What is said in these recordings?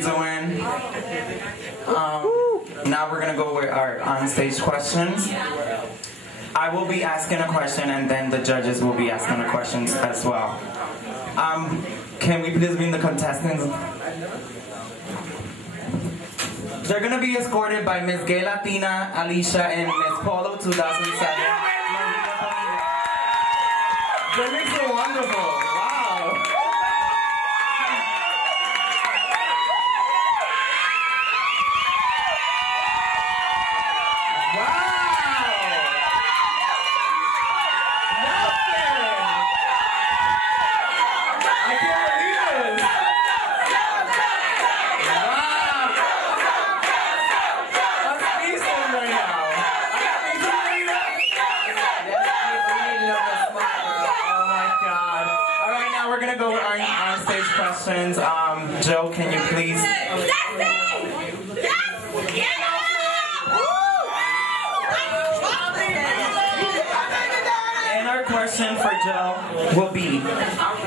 you doing? Now we're gonna go with our on-stage questions. I will be asking a question, and then the judges will be asking the questions as well. Can we please bring the contestants? They're gonna be escorted by Miss Gay Latina, Alicia, and Miss Polo 2007. They look so wonderful. Wow. Joe, can you please? And our question for Joe will be,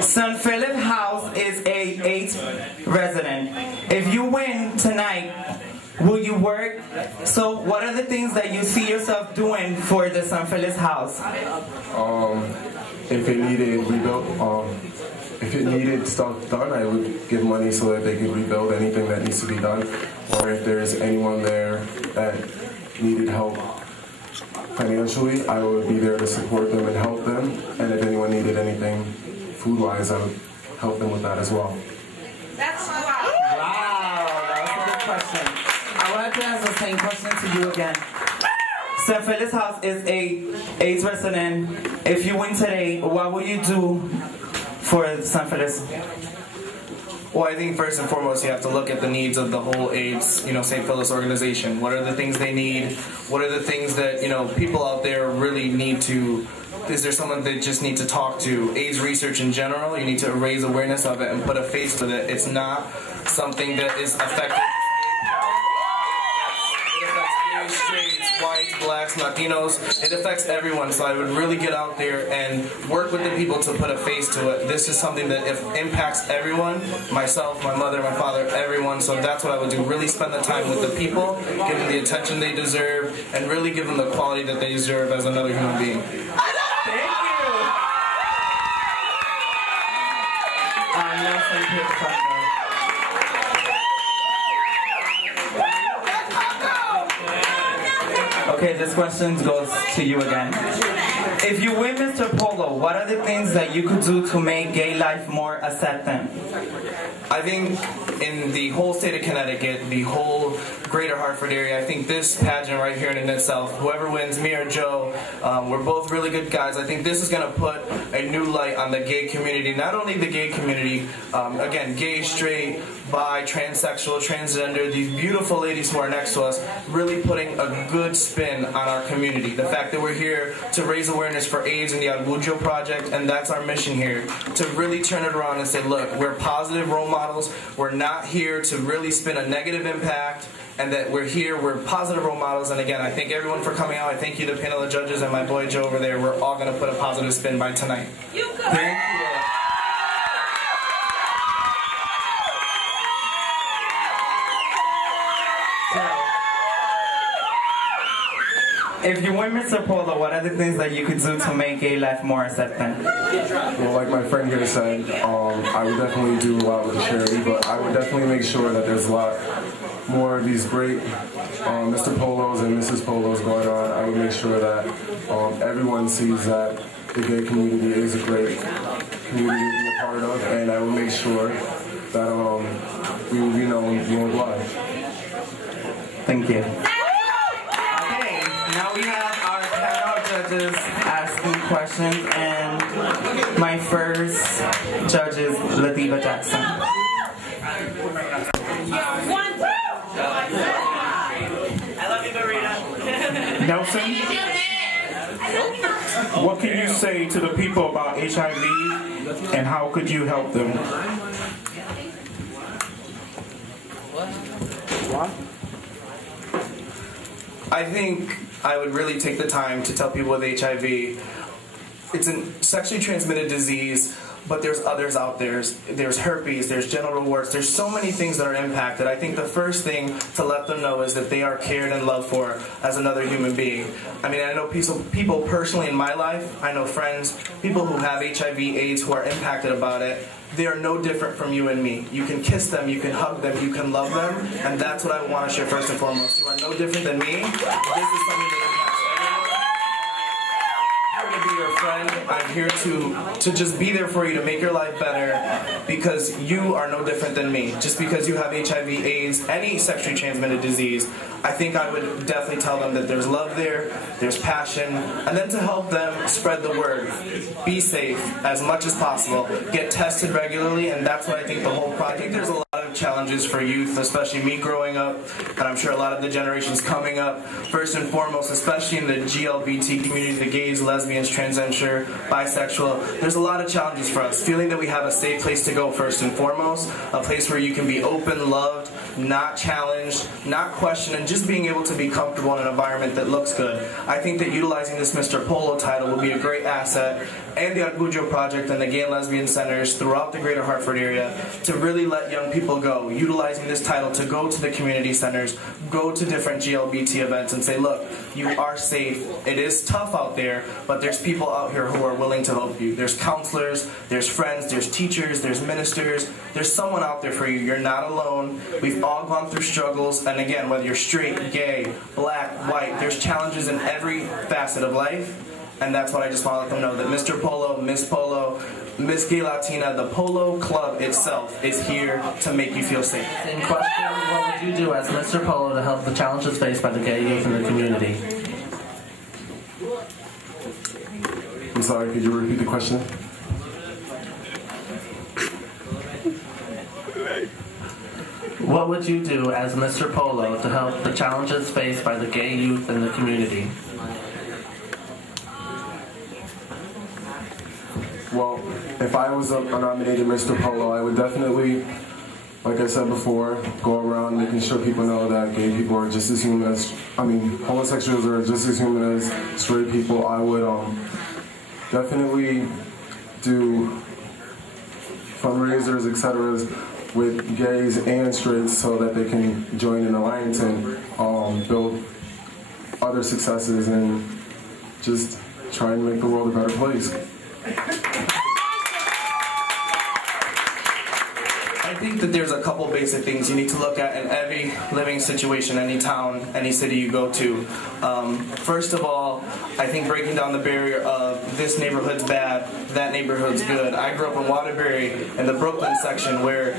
San Philip House is a 8th resident. If you win tonight, will you work? So what are the things that you see yourself doing for the San Philip House? If it needed rebuilt, if it needed stuff done, I would give money so that they could rebuild anything that needs to be done. Or if there's anyone there that needed help financially, I would be there to support them and help them. And if anyone needed anything food-wise, I would help them with that as well. That's wow. Wow, that was a good question. I wanted to ask the same question to you again. San Philip House is a 8th resident. If you win today, what will you do for San Philip? Well, I think first and foremost you have to look at the needs of the whole AIDS, St. Philip's organization. What are the things they need? What are the things that, people out there really need to, is there someone they just need to talk to? AIDS research in general, you need to raise awareness of it and put a face to it. It's not something that is effective. Straights, whites, blacks, Latinos, it affects everyone, so I would really get out there and work with the people to put a face to it. This is something that impacts everyone, myself, my mother, my father, everyone, so that's what I would do. Really spend the time with the people, give them the attention they deserve, and really give them the quality that they deserve as another human being. Thank you. Okay, this question goes to you again. If you win Mr. Polo, what are the things that you could do to make gay life more accepting? I think in the whole state of Connecticut, the whole greater Hartford area, I think this pageant right here in itself, whoever wins, me or Joe, we're both really good guys. I think this is going to put a new light on the gay community. Not only the gay community, again, gay, straight, bi, transsexual, transgender, these beautiful ladies who are next to us, really putting a good spin on our community. The fact that we're here to raise awareness for AIDS and the Orgullo Project, and that's our mission here, to really turn it around and say, look, we're positive role models. We're not here to really spin a negative impact, and that we're here, we're positive role models. And again, I thank everyone for coming out. I thank you, the panel of judges, and my boy Joe over there. We're all going to put a positive spin by tonight. Thank you. If you win Mr. Polo, what are the things that you could do to make gay life more accepting? Well, like my friend here said, I would definitely do a lot with charity, but I would definitely make sure that there's a lot more of these great Mr. Polos and Mrs. Polos going on. I would make sure that everyone sees that the gay community is a great community to be a part of, and I would make sure that we will be known worldwide. Thank you. Now we have our panel of judges asking questions, and my first judge is Ladiva Jackson. I love you, Marina. Nelson, what can you say to the people about HIV, and how could you help them? What? I think I would really take the time to tell people with HIV, it's a sexually transmitted disease. but there's others out there. There's herpes, there's genital warts, there's so many things that are impacted. I think the first thing to let them know is that they are cared and loved for as another human being. I mean, I know people personally in my life, I know friends, people who have HIV, AIDS, who are impacted about it. They are no different from you and me. You can kiss them, you can hug them, you can love them, and that's what I want to share first and foremost. You are no different than me. This is something that impacts everyone. I'm here to be your friend. I'm here to just be there for you, to make your life better, because you are no different than me. Just because you have HIV, AIDS, any sexually transmitted disease, I think I would definitely tell them that there's love there, there's passion, and then to help them spread the word. Be safe as much as possible. Get tested regularly, and that's what I think the whole project, there's a lot of challenges for youth, especially me growing up, and I'm sure a lot of the generations coming up. First and foremost, especially in the GLBT community, the gays, lesbians, transgender, bisexual, there's a lot of challenges for us. Feeling that we have a safe place to go first and foremost, a place where you can be open, loved, not challenged, not questioned, and just being able to be comfortable in an environment that looks good. I think that utilizing this Mr. Polo title will be a great asset, and the Orgullo Project and the gay and lesbian centers throughout the greater Hartford area to really let young people go. Utilizing this title to go to the community centers, go to different GLBT events and say, look, you are safe. It is tough out there, but there's people out here who are willing to help you. There's counselors, there's friends, there's teachers, there's ministers. There's someone out there for you. You're not alone. We've all gone through struggles, and again, whether you're straight, gay, black, white, there's challenges in every facet of life. And that's what I just want to let them know, that Mr. Polo, Miss Polo, Miss Gay Latina, the Polo Club itself is here to make you feel safe. Same question, what would you do as Mr. Polo to help the challenges faced by the gay youth in the community? I'm sorry, could you repeat the question? What would you do as Mr. Polo to help the challenges faced by the gay youth in the community? Well, if I was a nominated Mr. Polo, I would definitely, like I said before, go around making sure people know that gay people are just as human as, homosexuals are just as human as straight people. I would definitely do fundraisers, etc., with gays and straights so that they can join an alliance and build other successes and just try and make the world a better place. I think that there's a couple basic things you need to look at in every living situation, any town, any city you go to. First of all, I think breaking down the barrier of this neighborhood's bad, that neighborhood's good. I grew up in Waterbury in the Brooklyn section where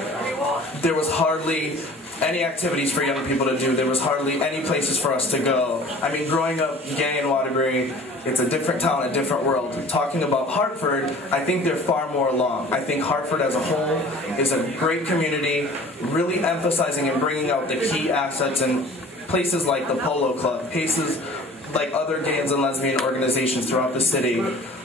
there was hardly any activities for young people to do. There was hardly any places for us to go. I mean, growing up gay in Waterbury, it's a different town, a different world. Talking about Hartford, I think they're far more along. I think Hartford as a whole is a great community, really emphasizing and bringing out the key assets in places like the Polo Club, places like other gay and lesbian organizations throughout the city.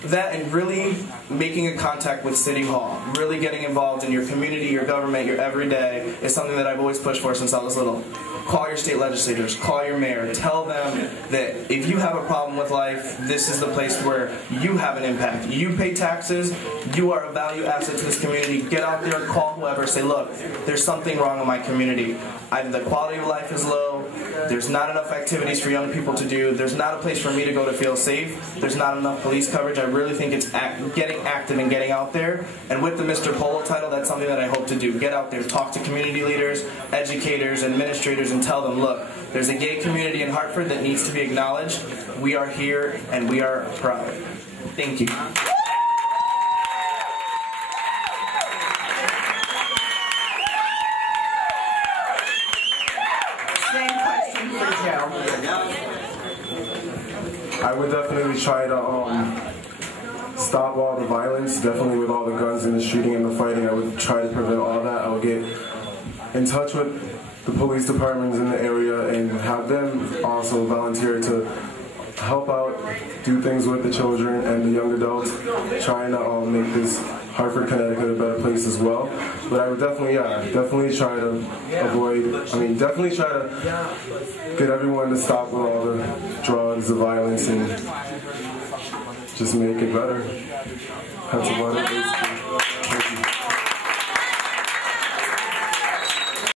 That and really making a contact with City Hall, really getting involved in your community, your government, your everyday is something that I've always pushed for since I was little. Call your state legislators, call your mayor, tell them that if you have a problem with life, this is the place where you have an impact. You pay taxes, you are a value asset to this community. Get out there, call whoever, say, look, there's something wrong in my community. Either the quality of life is low, there's not enough activities for young people to do, there's not a place for me to go to feel safe, there's not enough police coverage. I really think it's getting active and getting out there. And with the Mr. Polo title, that's something that I hope to do. Get out there, talk to community leaders, educators, administrators, and tell them, look, there's a gay community in Hartford that needs to be acknowledged. We are here, and we are proud. Thank you. Same question for Joe. I would definitely try to stop all the violence, definitely with all the guns and the shooting and the fighting. I would try to prevent all that. I would get in touch with the police departments in the area and have them also volunteer to help out, do things with the children and the young adults, trying to make this Hartford, Connecticut a better place as well. But I would definitely try to avoid, definitely try to get everyone to stop with all the drugs, the violence, and just make it better. That's about it.